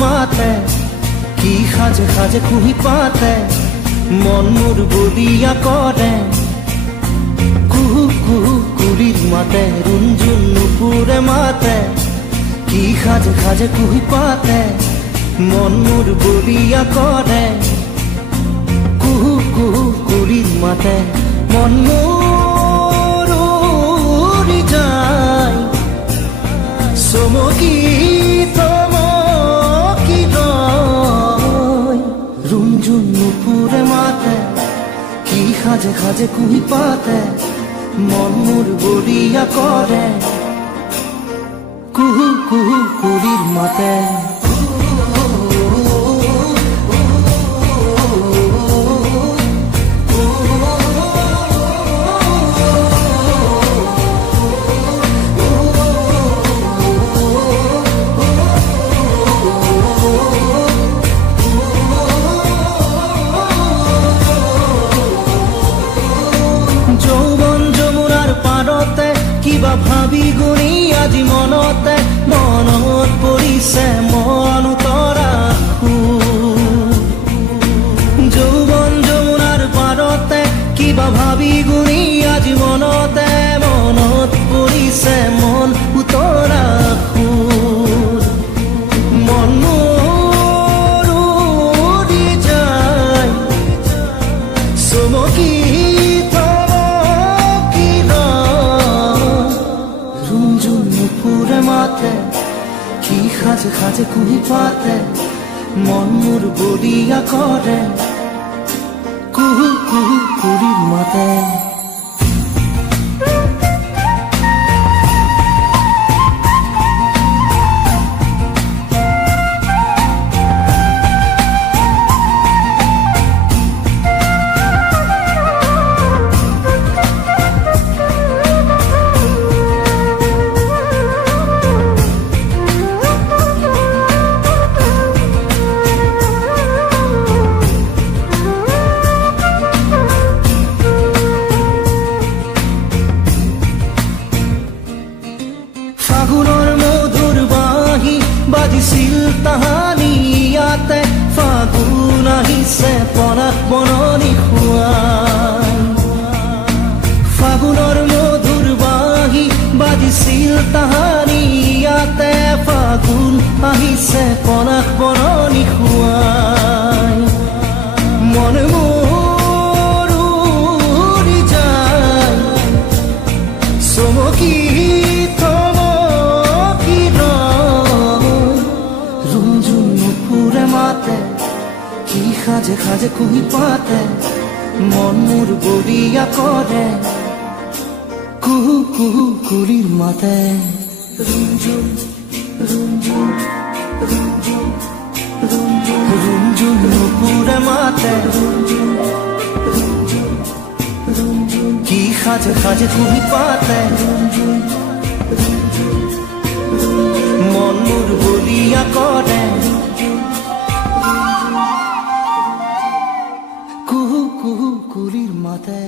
মাতে কি সাজে সাজে কুহি পাতে মন মোৰ বলিয়া কৰে কুহু কুহু কুলিৰ মাতে ৰুণজুন নুপুৰে মাতে কি সাজে সাজে কুহি পাতে মন মোৰ বলিয়া কৰে কুহু কুহু কুলিৰ মাতে মন মোৰ উৰি যায় চমকি নুপুৰে মাতে কি সাজে সাজে কুহি পাতে মন মোৰ বলিয়া কৰে কুহু কুহু কুলিৰ মাতে কিবা ভাবি গুণি আজি মনতে মনত পৰিছে মন তৰা যৌৱন যমুনাৰ পাৰতে কিবা ভাবি গুণি আজি মনতে মনত পৰিছে মন উতৰা মন মোৰ উৰি যায় চমকি মাতে কি সাজে সাজে কুহি পাতে মন মোৰ বলিয়া কৰে কুহু কুহু কুলিৰ মাতে ফাগুনৰ মধুৰ বাঁহী বাজিছিল তাহানি ইয়াতে ফাগুন আহিছে পনাত বননি খুৱাই ফাগুনৰ মধুৰ বাঁহী বাজিছিল তাহানি ইয়াতে ফাগুন আহিছে পনাত বননি খুৱাই মন মোৰ উৰি যায় চমকি কি সাজে সাজে কুহি পাতে মন মোৰ বলিয়া কৰে কুহু কুহু কুলিৰ মাতে ৰুণজুন ৰুণজুন ৰুণজুন ৰুণজুন নুপুৰে মাতে কি সাজে সাজে কুহি পাতে মন মোৰ বলিয়া কৰে কুহু কুহু কুলিৰ মাতে